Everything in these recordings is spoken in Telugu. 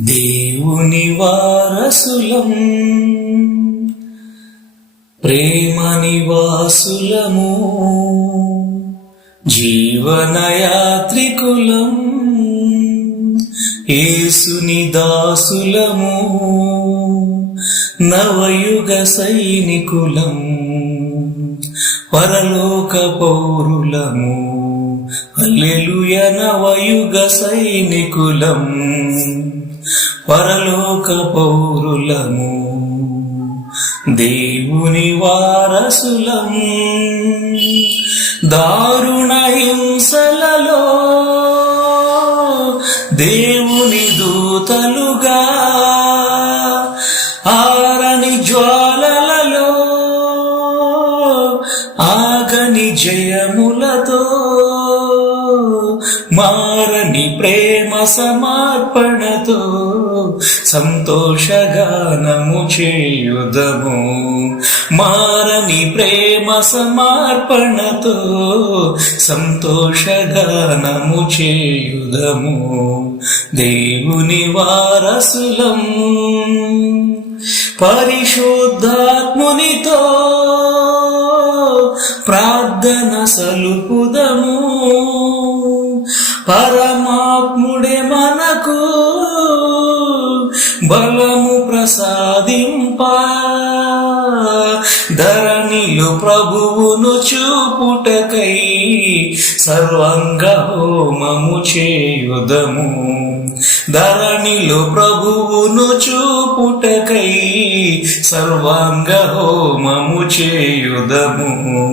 దేవుని వారసులం, ప్రేమ నివాసులము, జీవనయాత్రికులం, యేసుని దాసులము, నవయుగ సైనికులం, పరలోక పౌరులము, హల్లెలూయా. నవయుగ సైనికులం, పరలోక పౌరులము, దేవుని వారసులం. దారుణ హింసలలో దేవుని దూతలుగా, ఆరని జ్వాలలలో ఆగని జయములతో, మారని ప్రేమ సమర్పణతో సంతోషగానము చేయుదము. మారని ప్రేమ సమర్పణతో సంతోషగానము చేయుదము. దేవుని వారసులం, పరిశుద్ధాత్మునితో ప్రార్థన సలుపుదము. పరమాత్ముడే మనకు బలము ప్రసాదింప, ధరణిలో ప్రభువును చూపుటకై సర్వాంగ హోమము చేయుదము. ధరణిలో ప్రభువును చూపుటకై సర్వాంగ హోమము చేయుదము.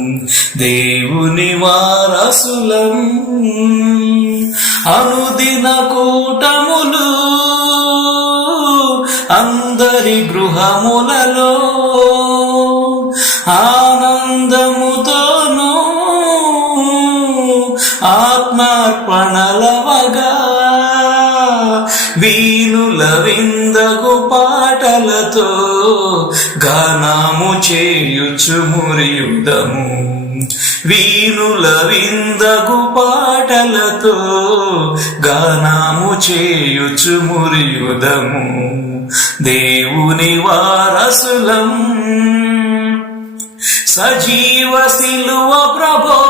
దేవుని వారసులం, అనుదిన కూటములు అందరి గృహములలో ఆనందముతోనూ ఆత్మార్పణలవగా, వీణుల విందగు పాటలతో గానము చేయుచు మురియుదము. వీణుల విందగు పాటలతో గానము చేయుచు మురియుదము. దేవుని వారసులం, సజీవ శిలువ ప్రభో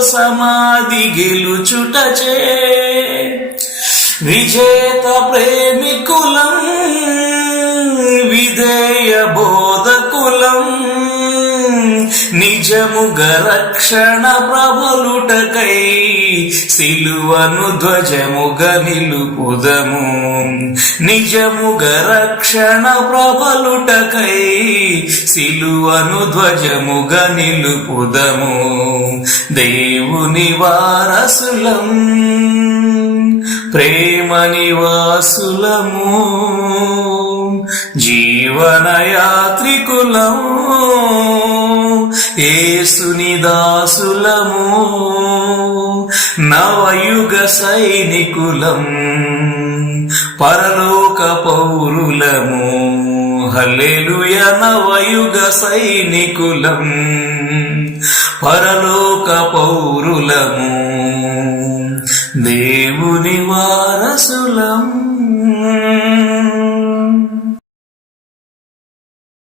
సమాధి గెలుచుటచే, విజేత ప్రేమికులం, విధేయ బోధకులం, నిజముగ రక్షణ ప్రబలుటకై సిలువను ధ్వజముగ నిలుపుదము. నిజముగ రక్షణ ప్రబలుటకై సిలువను ధ్వజముగ నిలుపుదము. దేవుని వారసులం, ప్రేమ నివాసులము, జీవనయాత్రికులము, యేసుని దాసులము, నవయుగ సైనికులం, పరలోక పౌరులము. హల్లెలూయా. నవయుగ సైనికులం, పరలోక పౌరులము, దేవుని వారసులం.